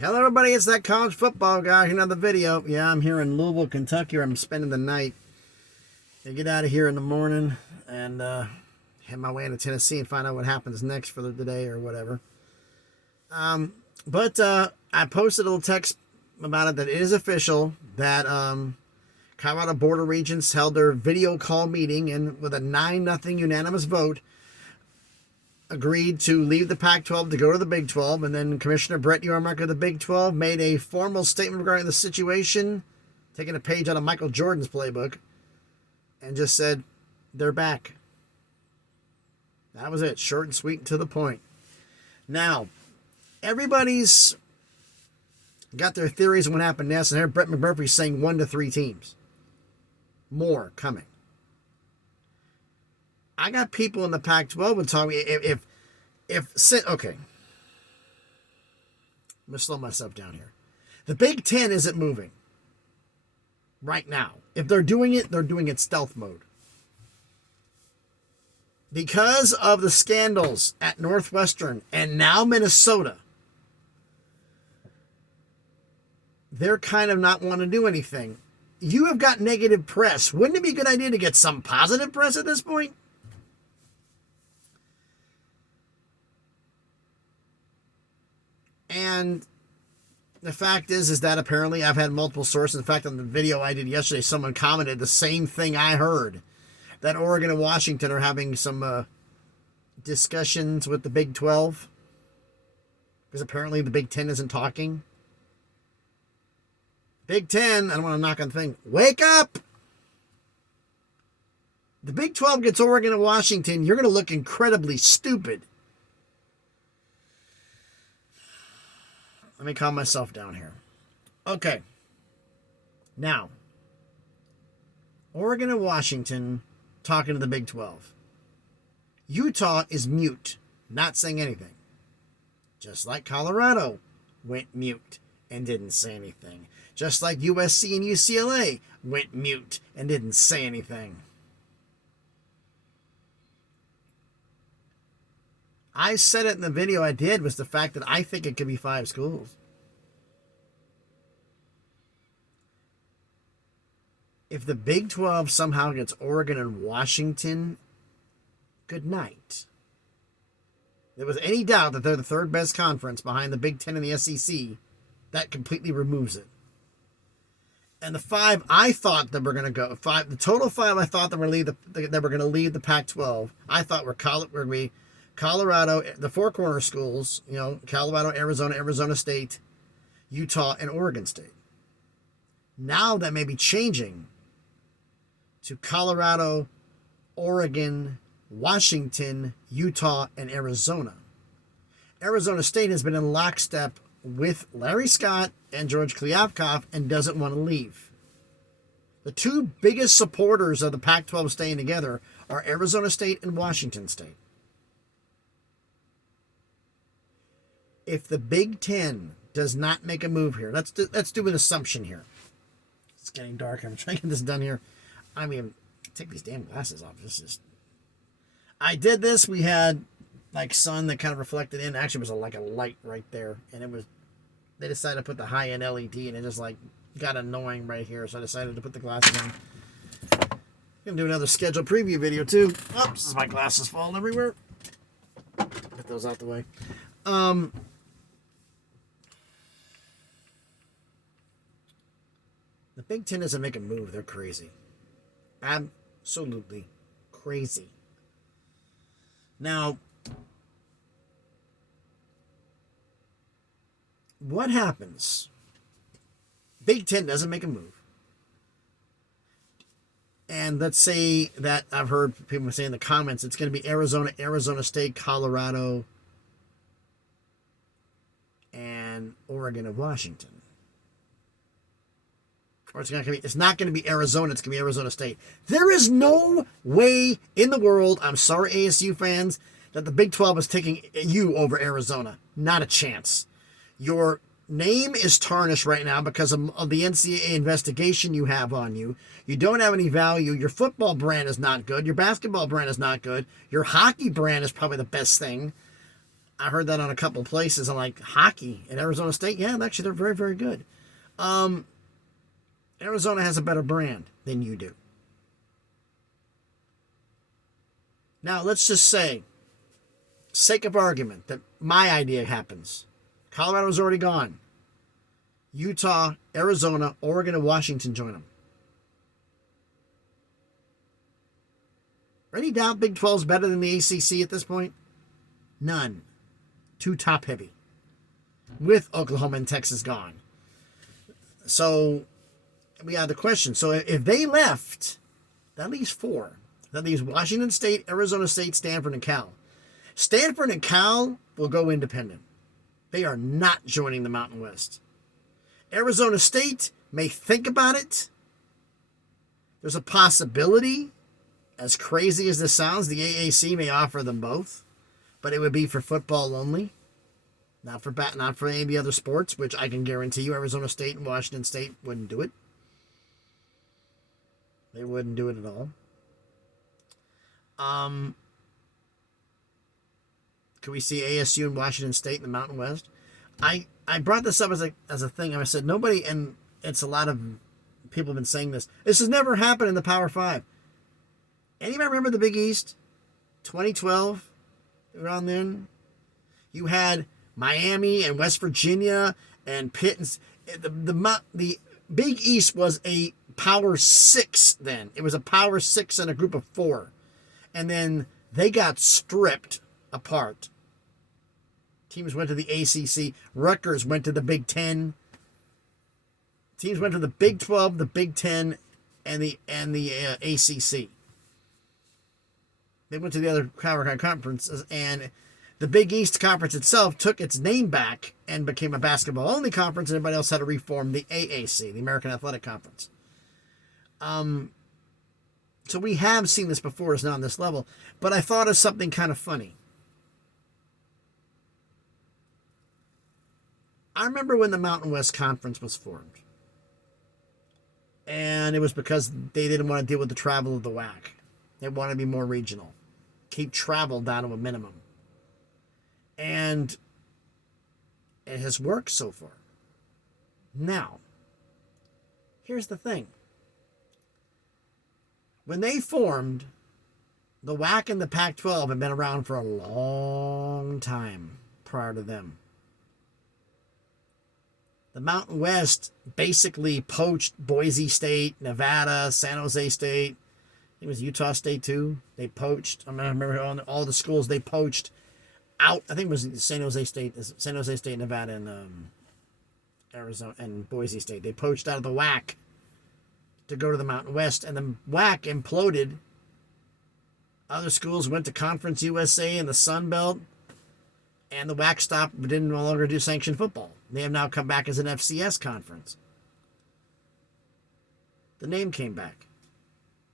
Hello everybody, it's that college football guy. Another video. Yeah, I'm here in Louisville, Kentucky, where I'm spending the night. I get out of here in the morning and head my way into Tennessee and find out what happens next for the day or whatever. But I posted a little text about it that it is official that Colorado Board of Regents held their video call meeting and with a 9-0 unanimous vote agreed to leave the Pac-12 to go to the Big 12, and then Commissioner Brett Yormark of the Big 12 made a formal statement regarding the situation, taking a page out of Michael Jordan's playbook, and just said, they're back. That was it. Short and sweet and to the point. Now, everybody's got their theories on what happened next, and here Brett McMurphy's saying 1 to 3 teams. More coming. I got people in the Pac-12 would tell me okay. I'm going to slow myself down here. The Big Ten isn't moving right now. If they're doing it, they're doing it stealth mode. Because of the scandals at Northwestern and now Minnesota, they're kind of not wanting to do anything. You have got negative press. Wouldn't it be a good idea to get some positive press at this point? And the fact is that apparently I've had multiple sources. In fact, on the video I did yesterday, someone commented the same thing I heard, that Oregon and Washington are having some discussions with the Big 12 because apparently the Big 10 isn't talking. Big 10, I don't want to knock on the thing. Wake up! The Big 12 gets Oregon and Washington. You're going to look incredibly stupid. Let me calm myself down here. Okay. Now, Oregon and Washington talking to the Big 12. Utah is mute, not saying anything. Just like Colorado went mute and didn't say anything. Just like USC and UCLA went mute and didn't say anything. I said it in the video I did was the fact that I think it could be 5 schools. If the Big 12 somehow gets Oregon and Washington, good night. If there was any doubt that they're the third best conference behind the Big 10 and the SEC, that completely removes it. And the 5 I thought that were going to go, the total 5 I thought that were going to leave the Pac-12, I thought were Colorado, the 4 corner schools, Colorado, Arizona State, Utah, and Oregon State. Now that may be changing to Colorado, Oregon, Washington, Utah, and Arizona. Arizona State has been in lockstep with Larry Scott and George Kliavkoff and doesn't want to leave. The 2 biggest supporters of the Pac-12 staying together are Arizona State and Washington State. If the Big Ten does not make a move here, let's do an assumption here. It's getting dark. I'm trying to get this done here. I mean, take these damn glasses off. I did this. We had like sun that kind of reflected in. Actually, it was like a light right there, and they decided to put the high-end LED, and it just like got annoying right here. So I decided to put the glasses on. I'm gonna do another scheduled preview video too. Oops, my glasses falling everywhere. Get those out the way. The Big Ten doesn't make a move. They're crazy. Absolutely crazy. Now, what happens? Big Ten doesn't make a move. And let's say that I've heard people say in the comments it's going to be Arizona State, Colorado, and Oregon and Washington. Or it's not going to be Arizona, it's going to be Arizona State. There is no way in the world, I'm sorry ASU fans, that the Big 12 is taking you over Arizona. Not a chance. Your name is tarnished right now because of the NCAA investigation you have on you. You don't have any value. Your football brand is not good. Your basketball brand is not good. Your hockey brand is probably the best thing. I heard that on a couple places. I'm like, hockey at Arizona State? Yeah, actually, they're very, very good. Arizona has a better brand than you do. Now, let's just say, sake of argument, that my idea happens. Colorado's already gone. Utah, Arizona, Oregon, and Washington join them. Any doubt Big 12's better than the ACC at this point? None. Too top heavy. With Oklahoma and Texas gone. So, we have the question. So, if they left, that leaves 4. That leaves Washington State, Arizona State, Stanford, and Cal. Stanford and Cal will go independent. They are not joining the Mountain West. Arizona State may think about it. There's a possibility, as crazy as this sounds, the AAC may offer them both, but it would be for football only, not for any of the other sports, which I can guarantee you Arizona State and Washington State wouldn't do it. They wouldn't do it at all. Could we see ASU and Washington State in the Mountain West? I brought this up as a thing, and I said nobody, and it's a lot of people have been saying this. This has never happened in the Power 5. Anybody remember the Big East? 2012, around then? You had Miami and West Virginia and Pitt. And the Big East was a Power 6 then. It was a Power 6 and a group of 4. And then they got stripped apart. Teams went to the ACC. Rutgers went to the Big 10. Teams went to the Big 12, the Big 10, and the ACC. They went to the other Power conferences, and the Big East Conference itself took its name back and became a basketball-only conference, and everybody else had to reform the AAC, the American Athletic Conference. So we have seen this before, it's not on this level, but I thought of something kind of funny. I remember when the Mountain West Conference was formed. And it was because they didn't want to deal with the travel of the WAC. They wanted to be more regional. Keep travel down to a minimum. And it has worked so far. Now, here's the thing. When they formed, the WAC and the Pac-12 had been around for a long time prior to them. The Mountain West basically poached Boise State, Nevada, San Jose State. It was Utah State too. They poached. I remember all the schools they poached out. I think it was San Jose State, Nevada, and Arizona and Boise State. They poached out of the WAC to go to the Mountain West, and the WAC imploded. Other schools went to Conference USA and the Sun Belt, and the WAC stopped, but didn't no longer do sanctioned football. They have now come back as an FCS conference. The name came back.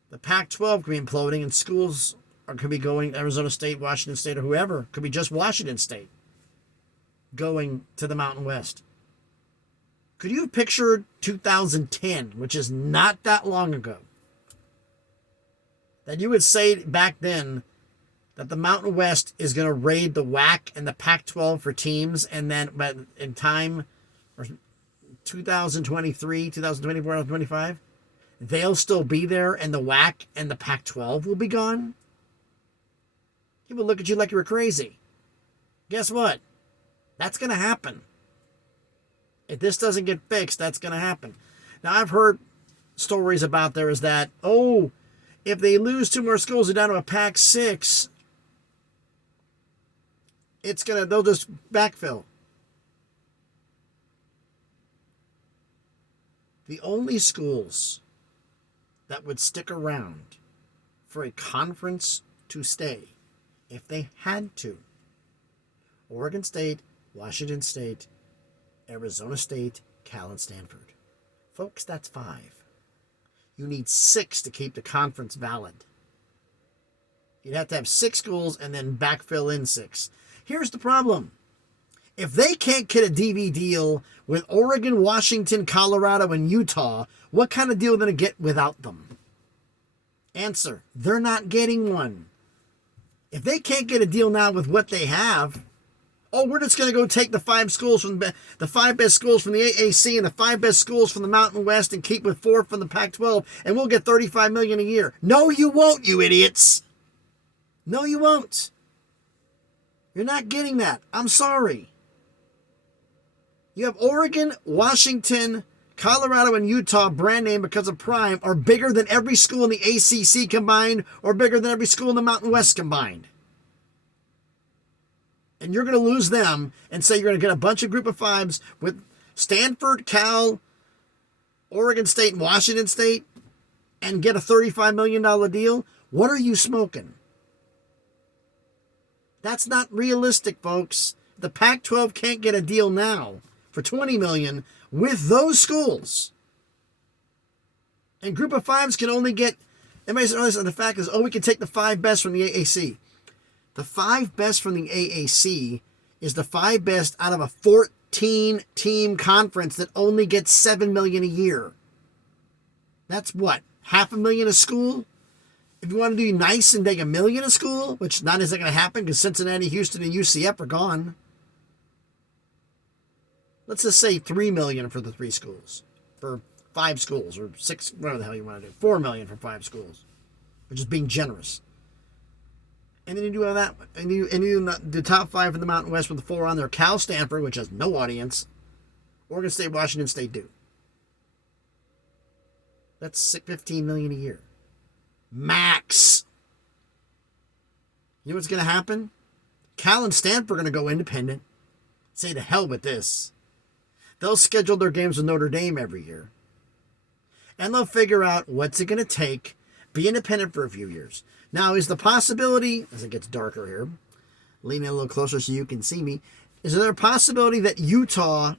The Pac-12 could be imploding, and schools could be going Arizona State, Washington State, or whoever. Could be just Washington State going to the Mountain West. Could you picture 2010, which is not that long ago, that you would say back then that the Mountain West is going to raid the WAC and the Pac-12 for teams, and then but in time, or 2023, 2024, 2025, they'll still be there, and the WAC and the Pac-12 will be gone? People look at you like you were crazy. Guess what? That's going to happen. If this doesn't get fixed, that's going to happen. Now, I've heard stories about there is that, if they lose 2 more schools, they're down to a Pac-6, they'll just backfill. The only schools that would stick around for a conference to stay, if they had to, Oregon State, Washington State, Arizona State, Cal, and Stanford. Folks, that's 5. You need 6 to keep the conference valid. You'd have to have 6 schools and then backfill in 6. Here's the problem. If they can't get a DV deal with Oregon, Washington, Colorado, and Utah, what kind of deal are they going to get without them? Answer, they're not getting one. If they can't get a deal now with what they have, Oh, we're just going to go take the 5 schools from the 5 best schools from the AAC and the 5 best schools from the Mountain West and keep with 4 from the Pac-12, and we'll get $35 million a year. No, you won't, you idiots. No, you won't. You're not getting that. I'm sorry. You have Oregon, Washington, Colorado, and Utah, brand name because of Prime, are bigger than every school in the ACC combined or bigger than every school in the Mountain West combined. And you're going to lose them and say you're going to get a bunch of group of 5s with Stanford, Cal, Oregon State, and Washington State and get a $35 million deal? What are you smoking? That's not realistic, folks. The Pac-12 can't get a deal now for $20 million with those schools. And group of 5s can only get, everybody's honest, and the fact is, we can take the 5 best from the AAC. The 5 best from the AAC is the 5 best out of a 14-team conference that only gets $7 million a year. That's what, $500,000 a school? If you want to do nice and take $1 million a school, which not is that going to happen because Cincinnati, Houston, and UCF are gone. Let's just say $3 million for the 3 schools, for 5 schools, or 6, whatever the hell you want to do. $4 million for 5 schools, which is being generous. And then you do all that, and you do the top 5 in the Mountain West with the 4 on there. Cal, Stanford, which has no audience. Oregon State, Washington State do. That's $15 million a year. Max. You know what's going to happen? Cal and Stanford are going to go independent. Say to hell with this. They'll schedule their games with Notre Dame every year. And they'll figure out what's it going to take. Be independent for a few years. Now, is the possibility, as it gets darker here, leaning a little closer so you can see me, is there a possibility that Utah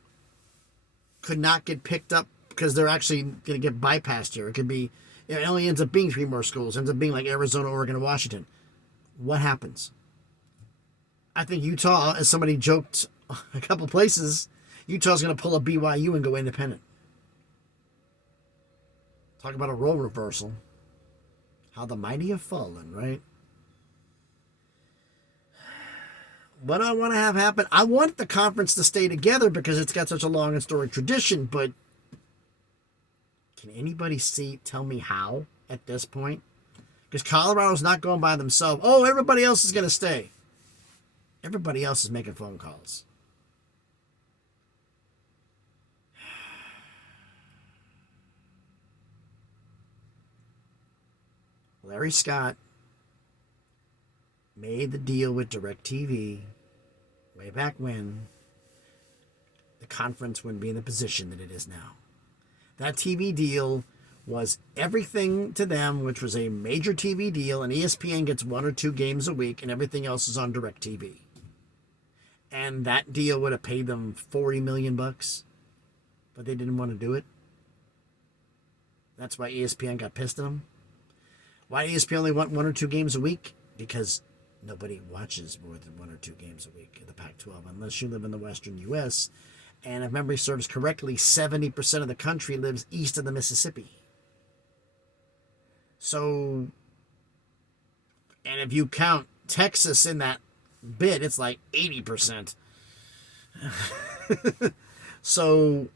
could not get picked up because they're actually going to get bypassed here? It could be, it only ends up being 3 more schools. It ends up being like Arizona, Oregon, and Washington. What happens? I think Utah, as somebody joked a couple places, Utah's going to pull a BYU and go independent. Talk about a role reversal. How the mighty have fallen, right? What I want to have happen, I want the conference to stay together because it's got such a long and storied tradition, but can anybody tell me how at this point? Because Colorado's not going by themselves. Oh, everybody else is going to stay. Everybody else is making phone calls. Larry Scott made the deal with DirecTV way back when the conference wouldn't be in the position that it is now. That TV deal was everything to them, which was a major TV deal, and ESPN gets 1 or 2 games a week, and everything else is on DirecTV. And that deal would have paid them $40 million, but they didn't want to do it. That's why ESPN got pissed at them. Why does ESPN only want 1 or 2 games a week? Because nobody watches more than 1 or 2 games a week in the Pac-12, unless you live in the Western U.S., and if memory serves correctly, 70% of the country lives east of the Mississippi. So, and if you count Texas in that bit, it's like 80%. So,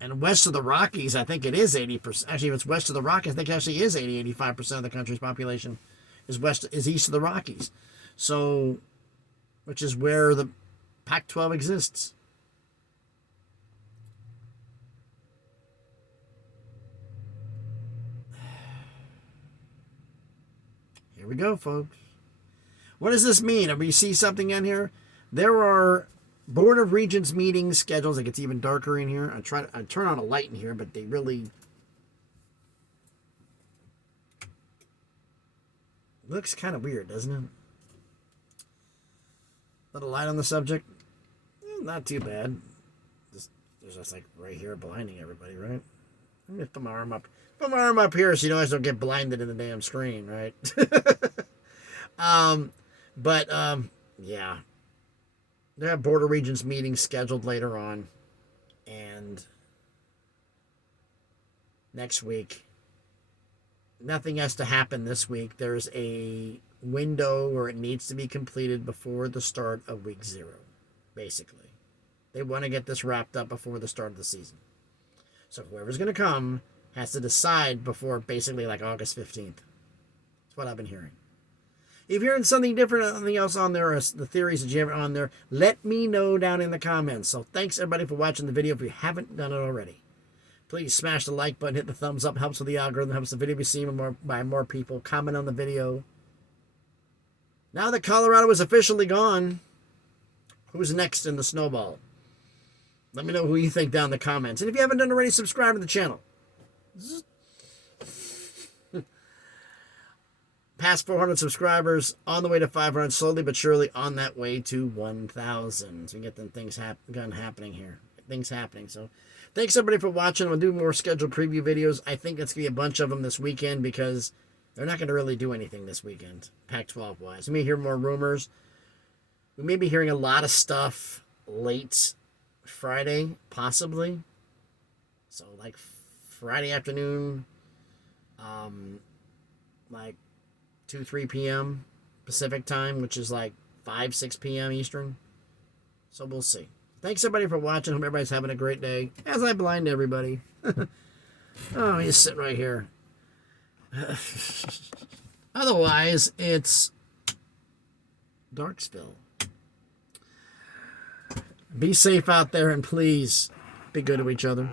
and west of the Rockies, I think it is 80%. Actually, if it's west of the Rockies, I think it actually is 85% of the country's population is east of the Rockies. So, which is where the Pac-12 exists. Here we go, folks. What does this mean? If we see something in here, there are Board of Regents meetings scheduled. It gets even darker in here. I turn on a light in here, but they really looks kind of weird, doesn't it? Little light on the subject. Not too bad. There's just like right here blinding everybody, right? Let me put my arm up. Put my arm up here so you guys don't get blinded in the damn screen, right? Yeah. They have Board of Regents meetings scheduled later on. And next week, nothing has to happen this week. There's a window where it needs to be completed before the start of week 0, basically. They want to get this wrapped up before the start of the season. So whoever's going to come has to decide before basically like August 15th. That's what I've been hearing. If you're hearing something different, anything else on there, or the theories that you have on there, let me know down in the comments. So thanks everybody for watching the video if you haven't done it already. Please smash the like button, hit the thumbs up, helps with the algorithm, helps the video be seen by more people. Comment on the video. Now that Colorado is officially gone, who's next in the snowball? Let me know who you think down in the comments. And if you haven't done already, subscribe to the channel. Past 400 subscribers, on the way to 500, slowly but surely on that way to 1,000. So we get them things happening here. Things happening. So thanks everybody for watching. We'll do more scheduled preview videos. I think that's going to be a bunch of them this weekend because they're not going to really do anything this weekend, Pac-12 wise. We may hear more rumors. We may be hearing a lot of stuff late Friday, possibly. So like Friday afternoon, like 2-3 p.m. Pacific time, which is like 5-6 p.m. Eastern. So we'll see. Thanks everybody for watching. Hope everybody's having a great day. As I blind everybody. Oh, he's sitting right here. Otherwise, it's Darksville. Be safe out there and please be good to each other.